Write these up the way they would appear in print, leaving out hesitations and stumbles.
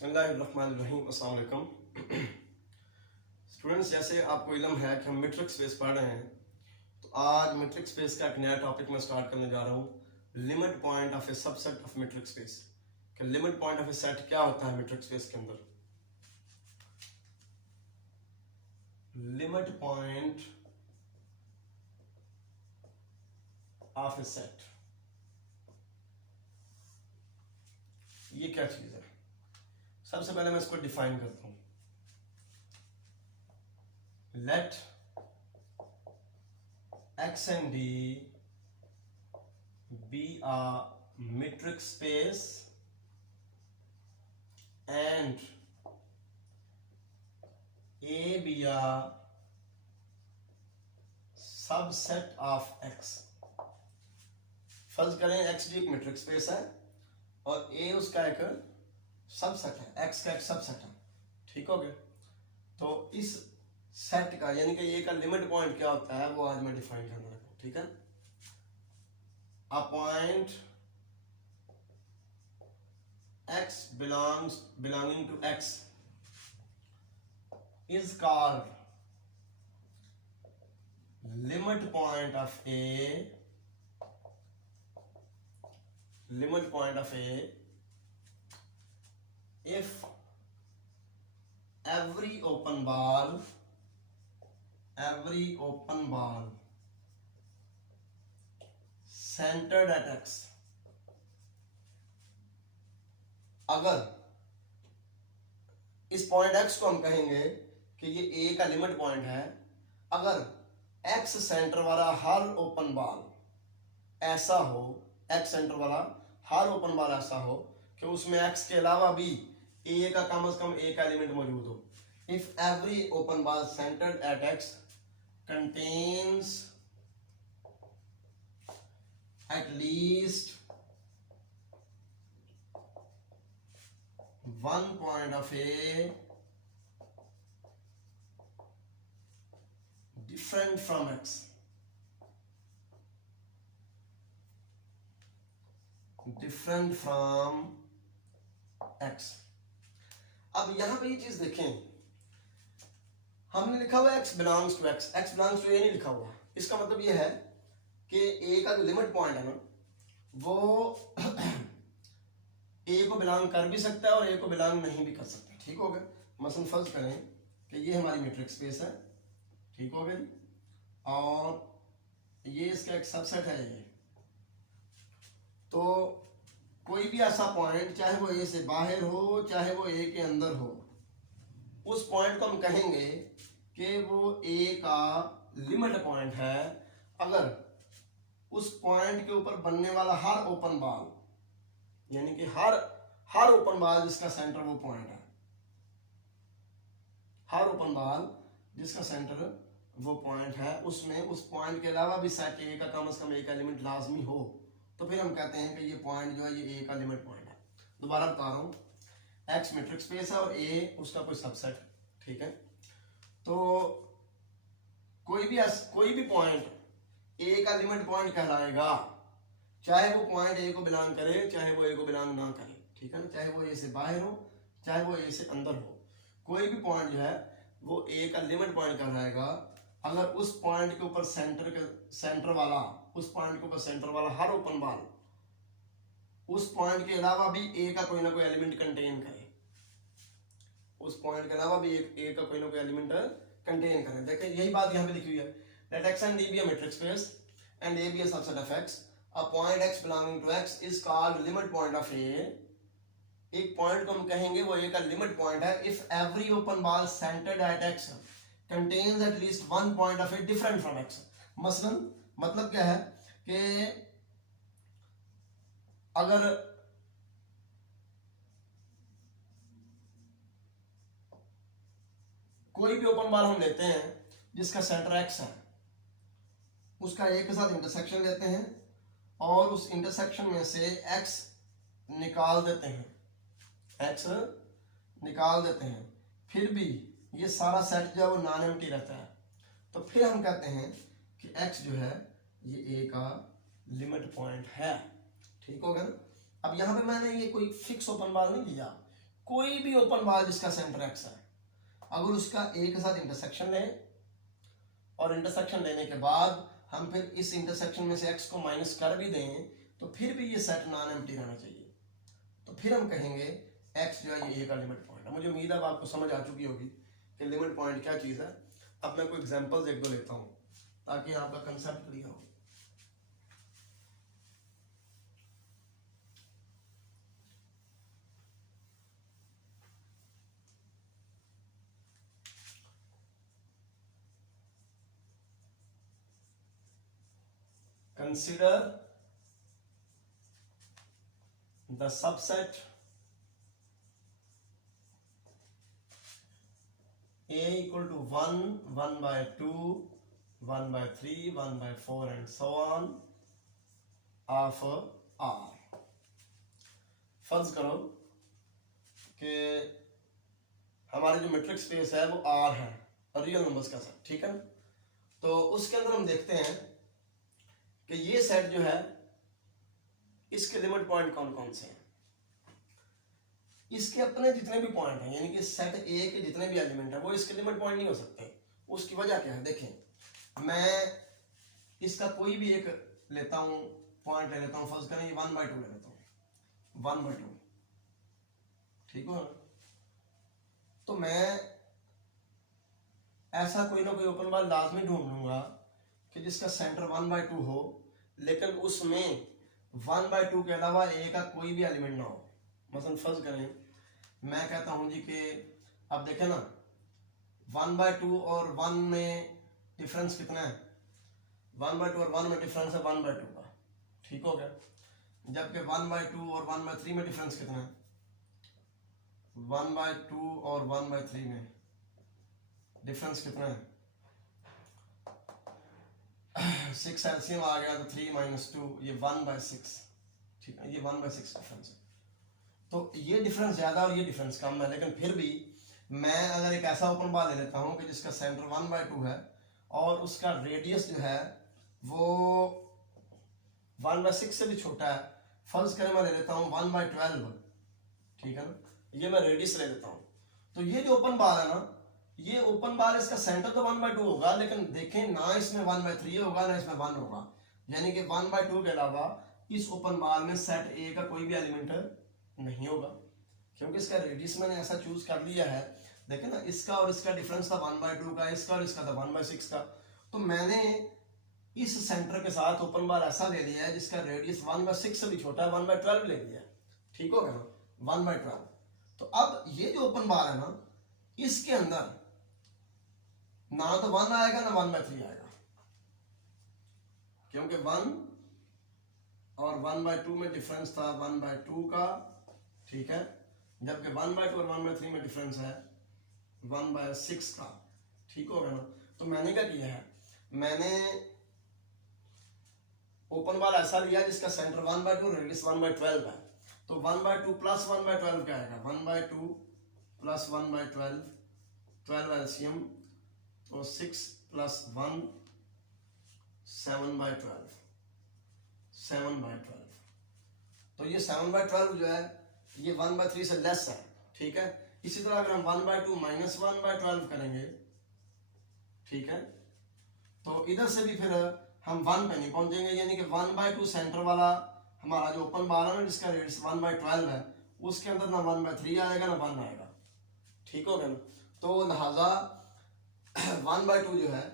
बिस्मिल्लाहिर्रहमानिर्रहीम। अस्सलाम वालेकुम स्टूडेंट्स, जैसे आपको इल्म है कि हम मीट्रिक स्पेस पढ़ रहे हैं, तो आज मीट्रिक स्पेस का एक नया टॉपिक मैं स्टार्ट करने जा रहा हूँ, limit point of a subset of metric space. कि limit point of a set क्या होता है मीट्रिक स्पेस के अंदर। Limit point of a set ये क्या चीज है? सबसे पहले मैं इसको डिफाइन करता हूं। Let X and D be a metric space and A be a subset of X। फर्ज करें X भी एक मीट्रिक स्पेस है और A उसका एक सबसेट है, X का एक सबसेट है। ठीक हो गया? तो इस सेट का यानी कि ए का लिमिट पॉइंट क्या होता है वो आज मैं डिफाइन करने लगा हूं। ठीक है? A point x belonging to X is called limit point of A if every open ball centered at X। अगर इस पॉइंट X को हम कहेंगे कि ये A का लिमिट पॉइंट है, अगर X सेंटर वाला हर ओपन बॉल ऐसा हो, X सेंटर वाला हर ओपन बॉल ऐसा हो कि उसमें X के अलावा भी A का कम से कम A का एलिमेंट मौजूद हो। If every open ball centered at X contains at least one point of A different from X, अब यहां पे ये चीज देखें, हमने लिखा हुआ X belongs to X, X belongs to A नहीं लिखा हुआ। इसका मतलब ये है कि A का जो लिमिट पॉइंट है ना वो A को बिलोंग कर भी सकता है और A को बिलोंग नहीं भी कर सकता। ठीक हो गया? मसलन फर्ज करें कि ये हमारी मीट्रिक स्पेस है। ठीक हो गया जी? और ये इसका एक सबसेट है ये। तो कोई भी ऐसा पॉइंट, चाहे वो A से बाहर हो चाहे वो A के अंदर हो, उस पॉइंट को हम कहेंगे कि वो A का लिमिट पॉइंट है अगर उस पॉइंट के ऊपर बनने वाला हर ओपन बॉल, यानी कि हर ओपन बॉल जिसका सेंटर वो पॉइंट है, हर ओपन बॉल जिसका सेंटर वो पॉइंट है, उसमें उस पॉइंट के अलावा भी सेट ए का कम से कम एक एलिमेंट लाजमी हो, तो फिर हम कहते हैं कि ये पॉइंट जो है ये ए का लिमिट पॉइंट है। दोबारा बता रहा हूं, एक्स मीट्रिक स्पेस है और ए उसका कोई सबसेट। ठीक है? तो कोई भी पॉइंट ए का लिमिट पॉइंट कहलाएगा, चाहे वो पॉइंट ए को बिलोंग करे चाहे वो ए को बिलोंग ना करे। ठीक है ना? चाहे वो ए से बाहर हो चाहे वो ए से अंदर हो, कोई भी पॉइंट जो है वो ए का लिमिट पॉइंट कहलाएगा अगर उस पॉइंट के ऊपर सेंटर वाला हर ओपन बॉल उस पॉइंट के अलावा भी ए का कोई ना कोई एलिमेंट कंटेन करे, उस पॉइंट के अलावा भी ए का कोई ना कोई एलिमेंट कंटेन करे। देखिए यही बात यहाँ पे लिखी हुई है। Let X and D be a metric space and A be a subset of X, a point X belonging to X is called limit point of A। एक पॉइंट को हम कहेंगे वो A का लिमिट पॉइंट है if every open ball centered at X contains at least one point of A different from X। मसलन मतलब क्या है कि अगर कोई भी ओपन बॉल हम लेते हैं जिसका सेंटर X है, उसका A के साथ इंटरसेक्शन लेते हैं और उस इंटरसेक्शन में से X निकाल देते हैं, फिर भी ये सारा सेट जो है वो नॉन एम्प्टी रहता है, तो फिर हम कहते हैं कि X जो है ये A का लिमिट पॉइंट है। ठीक हो गया ना? अब यहाँ पे मैंने ये कोई फिक्स ओपन बॉल नहीं लिया, कोई भी ओपन बार जिसका सेंटर एक्स है, अगर उसका ए के साथ इंटरसेक्शन लें और इंटरसेक्शन लेने के बाद हम फिर इस इंटरसेक्शन में से एक्स को माइनस कर भी दें तो फिर भी ये सेट नॉन एम्प्टी रहना चाहिए। तो फिर हम कहेंगे एक्स जो है ये ए का लिमिट पॉइंट है। मुझे उम्मीद है अब आपको समझ आ चुकी होगी कि लिमिट पॉइंट क्या चीज़ है। अब मैं कोई एग्जांपल्स एक दो लेता हूँ ताकि आपका कंसेप्ट क्लियर हो। Consider the subset A equal to 1, 1 by 2, 1 by 3, 1 by 4 and so on of R। फर्ज करो कि हमारी जो मेट्रिक स्पेस है वो R है, रियल नंबर्स का सेट, ठीक है ना। तो उसके अंदर हम देखते हैं कि ये सेट जो है इसके लिमिट पॉइंट कौन कौन से हैं। इसके अपने जितने भी पॉइंट हैं, यानी कि सेट ए के जितने भी एलिमेंट हैं वो इसके लिमिट पॉइंट नहीं हो सकते। उसकी वजह क्या है, देखें मैं इसका कोई भी एक लेता हूं, पॉइंट ले लेता हूं, फर्स्ट करें 1/2 ले लेता हूं, 1/2, ठीक हो ना। तो मैं ऐसा कोई ना कोई ओपन बार लाजमी ढूंढ लूंगा कि जिसका सेंटर 1/2 हो, लेकिन उसमें 1/2 के अलावा ए का कोई भी एलिमेंट ना हो। मसलन फर्ज करें मैं कहता हूं जी कि अब देखें ना 1/2 और 1 में डिफरेंस कितना है, 1/2 और 1 में डिफरेंस है 1/2 का, ठीक हो गया। जबकि 1/2 और 1/3 में डिफरेंस कितना है, 1/2 और 1/3 में डिफरेंस कितना है, 6 एलसीएम आ गया तो 3 - 2 ये 1/6, ठीक है, ये 1/6 डिफरेंस है। तो ये डिफरेंस ज्यादा और ये डिफरेंस कम है, लेकिन फिर भी मैं अगर एक ऐसा ओपन बार ले लेता हूं कि जिसका सेंटर 1/2 है और उसका रेडियस जो है वो 1/6 से भी छोटा है, फर्ज करें मैं ले लेता हूं 1/12, ठीक है ना, ये मैं रेडियस ले लेता हूं। तो ये जो ओपन बार है ना, ये ओपन बार इसका सेंटर तो 1/2 होगा, लेकिन देखें ना इसमें 1/3 होगा ना इसमें 1 होगा, यानी कि 1/2 के अलावा इस ओपन बार में सेट ए का कोई भी एलिमेंट नहीं होगा, क्योंकि इसका रेडियस मैंने ऐसा चूज कर लिया है। देखें ना, इसका और इसका डिफरेंस था 1/2 का, इसका और इसका था 1/6 का। तो मैंने इस सेंटर के साथ ओपन बार ऐसा ले लिया है जिसका रेडियस 1/6 से भी छोटा है, 1/12 ले लिया, ठीक हो गया ना, 1/12। तो अब ये जो ओपन बार है ना, इसके अंदर ना तो 1 आएगा ना 1/3 आएगा, क्योंकि 1 और 1/2 में डिफरेंस था 1/2 का, ठीक है, जबकि 1/2 और 1/3 में डिफरेंस है 1/6 का, ठीक हो गया ना। तो मैंने क्या किया है, मैंने ओपन बार ऐसा लिया जिसका सेंटर 1/2 रेडियस 1/12 है। तो 1/2 प्लस 1/12 क्या आएगा, 1/2 प्लस 1/12, 12 एलसीएम, तो 6 + 1 7/12, 7/12। तो ये 7/12 जो है ये 1/3 से लेस है, ठीक है। इसी तरह अगर हम 1/2 माइनस 1/12 करेंगे, ठीक है, तो इधर से भी फिर हम 1 पे नहीं पहुंचेंगे, यानी कि 1/2 सेंटर वाला हमारा जो ओपन बार है ना जिसका रेडियस 1/12 है, उसके अंदर ना 1/3 आएगा ना 1 आएगा, ठीक हो गया ना। तो लिहाजा 1/2 जो है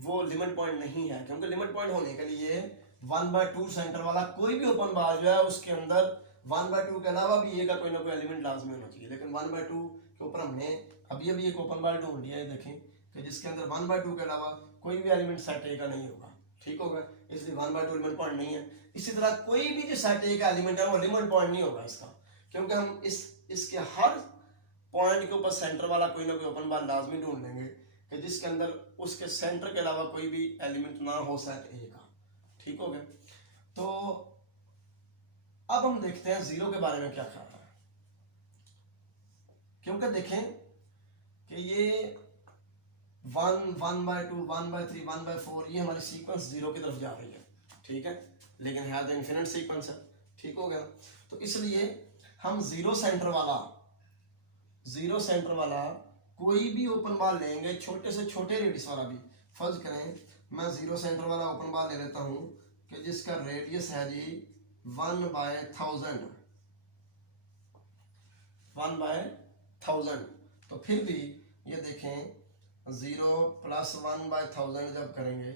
वो लिमिट पॉइंट नहीं है, क्योंकि लिमिट पॉइंट होने के लिए 1/2 सेंटर वाला कोई भी ओपन बार जो है उसके अंदर 1/2 के अलावा भी ए का कोई ना कोई एलिमेंट लाजमी होना चाहिए। लेकिन 1/2 के ऊपर हमने अभी अभी एक ओपन बार ढूंढ लिया है, देखें कि जिसके अंदर 1/2 के अलावा कोई भी एलिमेंट सेट ए का नहीं होगा, ठीक होगा, इसलिए 1/2 लिमिट पॉइंट नहीं है। इसी तरह कोई भी जो सेट ए का एलिमेंट है वो लिमिट पॉइंट नहीं होगा इसका, क्योंकि हम इसके हर पॉइंट के ऊपर सेंटर वाला कोई ना कोई ओपन बार लाजमी ढूंढ लेंगे कि जिसके अंदर उसके सेंटर के अलावा कोई भी एलिमेंट ना हो सेट ए का, ठीक हो गया। तो अब हम देखते हैं जीरो के बारे में क्या ख्याल है, क्योंकि देखें कि ये 1, 1/2, 1/3, 1/4 ये हमारी सीक्वेंस जीरो की तरफ जा रही है, ठीक है, लेकिन है तो इन्फिनिट सीक्वेंस है, ठीक हो गया। तो इसलिए हम जीरो सेंटर वाला जीरो सेंटर वाला कोई भी ओपन बॉल लेंगे, छोटे से छोटे रेडियस वाला भी। फर्ज करें मैं जीरो सेंटर वाला ओपन बॉल ले लेता हूं कि जिसका रेडियस है जी 1/1000, 1/1000। तो फिर भी ये देखें 0 + 1/1000 जब करेंगे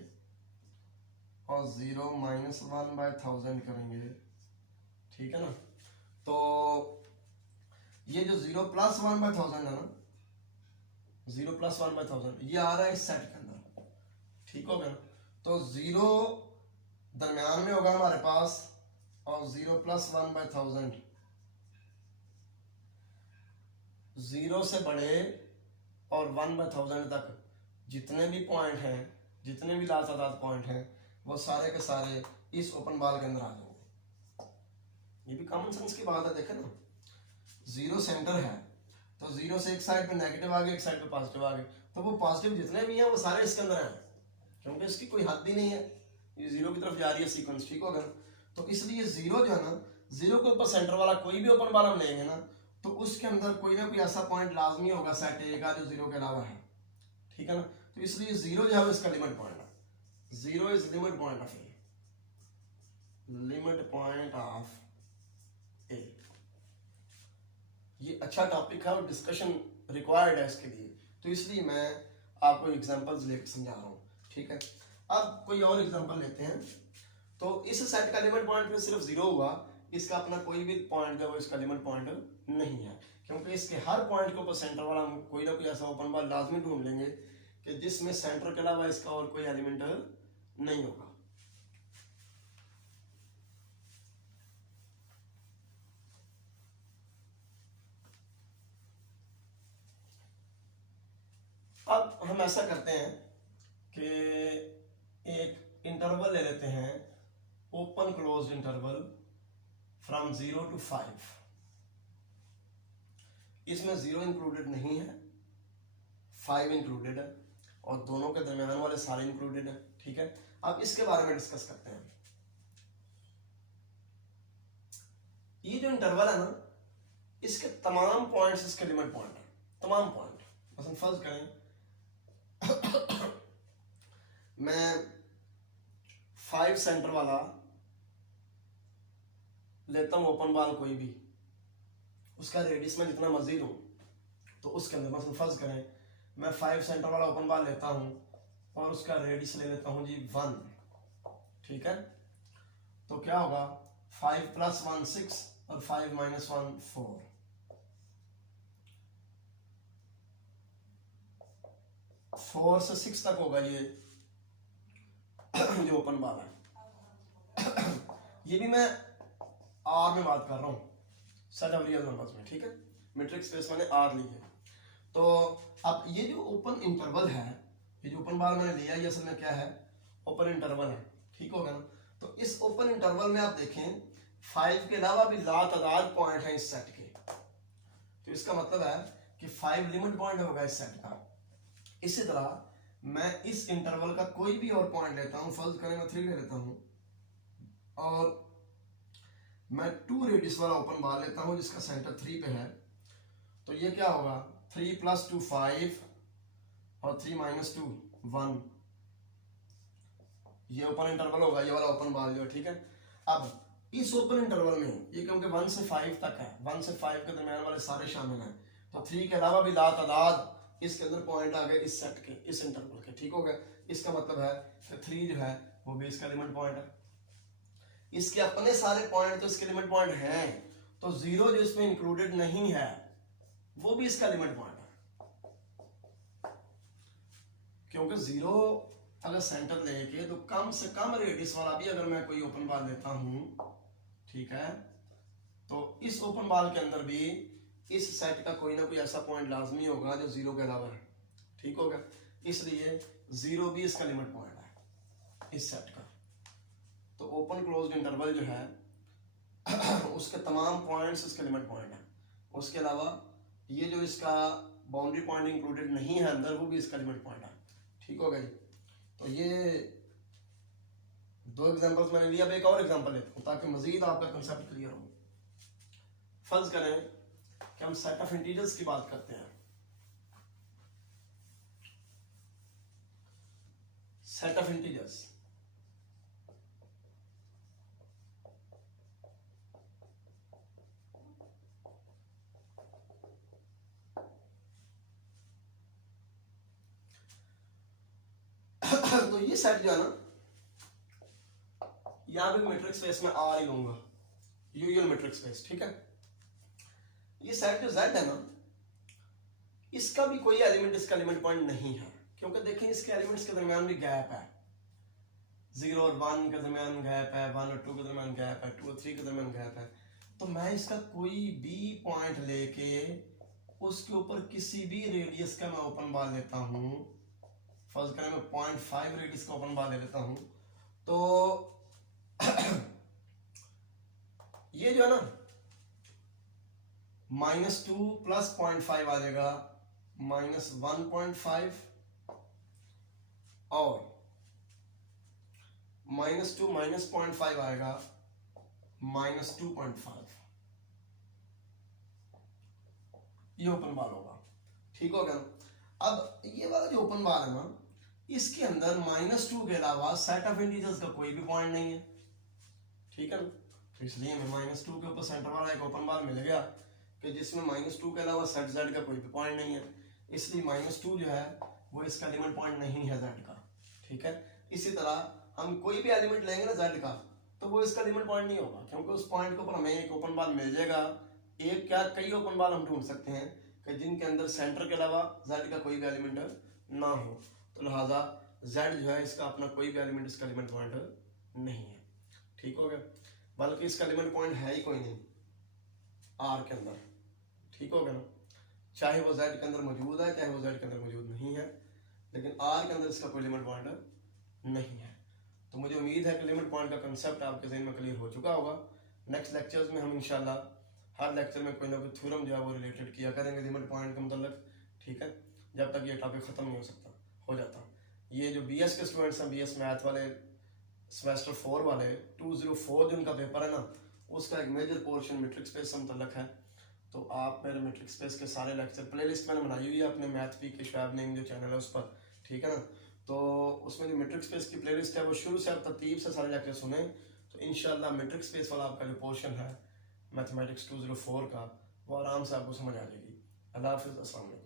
और 0 - 1/1000 करेंगे, ठीक है ना, तो ये जो 0 + 1/1000 है ना, 0 + 1/1000 ये आ रहा है इस सेट के अंदर, ठीक होगा ना। तो 0 दरम्यान में होगा हमारे पास और 0 + 1/1000 0 से बड़े और 1/1000 तक जितने भी पॉइंट हैं, जितने भी लातादाद पॉइंट हैं, वो सारे के सारे इस ओपन बॉल के अंदर आ जाएंगे। ये भी कॉमन सेंस की बात है, देखें ना, जीरो सेंटर है तो जीरो से एक साइड पे नेगेटिव आ गए, एक साइड पे पॉजिटिव आ गए, तो वो पॉजिटिव जितने भी हैं वो सारे इसके अंदर हैं, क्योंकि इसकी कोई हद ही नहीं है, ये जीरो की तरफ जा रही है सीक्वेंस, ठीक होगा। तो इसलिए जीरो जो है ना, जीरो के ऊपर सेंटर वाला कोई भी ओपन बॉल हम लेंगे ना, तो उसके अंदर कोई ना कोई ऐसा पॉइंट लाजमी होगा सेट ए का जो जीरो के अलावा है, ठीक है ना। तो इसलिए जीरो जो है इसका लिमिट पॉइंट है, zero is limit point of a, limit point of a. ये अच्छा टॉपिक है और डिस्कशन रिक्वायर्ड है इसके लिए, तो इसलिए मैं आपको एग्जांपल्स लेकर समझा रहा हूँ, ठीक है। अब कोई और एग्जांपल लेते हैं। तो इस सेट का लिमिट पॉइंट फिर सिर्फ जीरो हुआ, इसका अपना कोई भी पॉइंट जो है इसका लिमिट पॉइंट नहीं है, क्योंकि इसके हर पॉइंट के ऊपर सेंटर वाला हम कोई ना कोई ऐसा ओपन बॉल लाजमी ढूंढ लेंगे कि जिसमें सेंटर के अलावा इसका और कोई एलिमेंट नहीं होगा। अब हम ऐसा करते हैं कि एक इंटरवल ले लेते हैं, open closed interval from 0 to 5। इसमें 0 इंक्लूडेड नहीं है, 5 इंक्लूडेड है और दोनों के दरमियान वाले सारे इंक्लूडेड है, ठीक है। अब इसके बारे में डिस्कस करते हैं। ये जो इंटरवल है ना, इसके तमाम पॉइंट्स इसके लिमिट पॉइंट है, तमाम पॉइंट। मसलन फर्ज करें मैं 5 सेंटर वाला लेता हूं ओपन बॉल कोई भी, उसका रेडियस में जितना मर्जी लूं, तो उसके अंदर मसलन फर्ज करें मैं 5 सेंटर वाला ओपन बॉल लेता हूं और उसका रेडियस ले लेता हूं जी 1, ठीक है। तो क्या होगा 5 + 1 6 और 5 - 1 4। 4 से 6 तक होगा ये जो ओपन बॉल है। ये भी मैं आर में बात कर रहा हूँ, सेट ऑफ रियल नंबर्स में, ठीक है। मैट्रिक्स स्पेस मैंने आर ली है। तो अब ये जो ओपन इंटरवल है, ये जो ओपन बॉल मैंने लिया, ये असल में क्या है, ओपन इंटरवल है, ठीक होगा ना। तो इस ओपन इंटरवल में आप देखें 5 के अलावा भी लातादाद पॉइंट है इस सेट के, तो इसका मतलब है कि 5 लिमिट पॉइंट होगा इस सेट का। इसी तरह मैं इस इंटरवल का कोई भी और पॉइंट लेता हूं, फर्ज करें मैं 3 ले लेता हूं और मैं 2 रेडियस वाला ओपन बॉल लेता हूं जिसका सेंटर 3 पे है, तो ये क्या होगा 3 + 2 5 और 3 - 2 1। ये ओपन इंटरवल होगा, ये वाला ओपन बॉल जो है, ठीक है। अब इस ओपन इंटरवल में ये क्योंकि 1 से 5 तक है, 1 से 5 के दरमियान वाले सारे शामिल हैं, तो 3 के अलावा भी लातादाद इसके अंदर पॉइंट आ गए इस सेट के, इस इंटरवल के, ठीक हो गया। इसका मतलब है कि 3 जो है वो भी इसका लिमिट पॉइंट है। इसके अपने सारे पॉइंट तो इसके लिमिट पॉइंट हैं, तो 0 जो इसमें इंक्लूडेड नहीं है वो भी इसका लिमिट पॉइंट है, क्योंकि 0 अगर सेंटर लेके तो कम से कम रेडियस वाला भी अगर मैं कोई ओपन बॉल लेता हूं, ठीक है, तो इस ओपन बॉल के अंदर भी इस सेट का कोई ना कोई ऐसा पॉइंट लाजमी होगा जो 0 के अलावा है, ठीक होगा। इसलिए 0 भी इसका लिमिट पॉइंट है इस सेट का। तो ओपन क्लोज्ड इंटरवल जो है उसके तमाम पॉइंट्स इसके लिमिट पॉइंट है। उसके अलावा ये जो इसका बाउंड्री पॉइंट इंक्लूडेड नहीं है अंदर, वो भी इसका लिमिट पॉइंट है, ठीक होगा जी। तो ये 2 एग्जांपल्स मैंने लिया। अब एक और एग्जांपल लेता हूँ ताकि मजीद आपका कंसेप्ट क्लियर हो। फर्ज करें कि हम सेट ऑफ इंटीजर्स की बात करते हैं। सेट ऑफ इंटीजर्स तो ये सेट जो है ना, यहां पे मैट्रिक्स स्पेस में आर ही लूंगा, यूजुअल मैट्रिक्स स्पेस, ठीक है। ये सेट जो Z है ना, इसका भी कोई एलिमेंट इसका एलिमेंट पॉइंट नहीं है, क्योंकि देखें इसके एलिमेंट्स के दरमियान भी गैप है, 0 और 1 के दरमियान गैप है, 1 और 2 के दरमियान गैप है, 2 और 3 के दरमियान गैप है। तो मैं इसका कोई भी पॉइंट लेके उसके ऊपर किसी भी रेडियस का मैं ओपन बार लेता हूं, फर्ज करें मैं 0.5 रेडियस का ओपन बार ले लेता हूं, तो ये जो है ना -2 प्लस 0.5 आ जाएगा -1.5 और -2 माइनस 0.5 आएगा -2.5। ये ओपन बार होगा, ठीक हो गया। अब ये वाला जो ओपन बार है ना, इसके अंदर -2 के अलावा सेट ऑफ इंटीजर्स का कोई भी पॉइंट नहीं है, ठीक है ना। तो इसलिए हमें -2 के ऊपर सेंटर वाला एक ओपन बार मिल गया कि जिसमें -2 के अलावा सेट Z का कोई भी पॉइंट नहीं है, इसलिए -2 जो है वो इसका एलिमेंट पॉइंट नहीं है Z का, ठीक है। इसी तरह हम कोई भी एलिमेंट लेंगे ना Z का, तो वो इसका एलिमेंट पॉइंट नहीं होगा, क्योंकि उस पॉइंट के ऊपर हमें एक ओपन बार मिल जाएगा। एक क्या कई ओपन बार हम ढूंढ सकते हैं कि जिनके अंदर सेंटर के अलावा Z का कोई भी एलिमेंट ना हो, तो लिहाजा Z जो है इसका अपना कोई भी एलिमेंट इसका एलिमेंट पॉइंट नहीं है, ठीक हो गया। बल्कि इसका एलिमेंट पॉइंट है ही कोई नहीं R के अंदर, ठीक हो गया ना। चाहे वो Z के अंदर मौजूद है, चाहे वो Z के अंदर मौजूद नहीं है, लेकिन R के अंदर इसका कोई एलिमेंट पॉइंट नहीं है। तो मुझे उम्मीद है कि एलिमेंट पॉइंट का कंसेप्ट आपके ज़हन में क्लियर हो चुका होगा। नेक्स्ट लेक्चर्स में हम इंशाल्लाह हर लेक्चर में कोई ना कोई थ्योरम जो है वो रिलेटेड किया करेंगे एलिमेंट पॉइंट के मतलब, ठीक है, जब तक ये टॉपिक ख़त्म नहीं हो जाता। ये जो BS के स्टूडेंट्स हैं, BS मैथ वाले सेमेस्टर 4 वाले 204 जो उनका पेपर है ना, उसका एक मेजर पोर्शन मैट्रिक्स स्पेस से मुतल्लक है। तो आप मेरे मैट्रिक्स स्पेस के सारे लेक्चर प्लेलिस्ट मैंने बनाई हुई है अपने मैथ पी के शैब नेम जो चैनल है उस पर, ठीक है ना। तो उसमें जो मैट्रिक्स स्पेस की प्लेलिस्ट है वो शुरू से अब तरतीब से सारे लेक्चर सुने, तो इंशाल्लाह मैट्रिक्स स्पेस वाला आपका जो पोर्शन है मैथमेटिक्स 204 का, वो आराम से आपको समझ आ जाएगी। अल्लाह हाफिज़, अस्सलाम वालेकुम।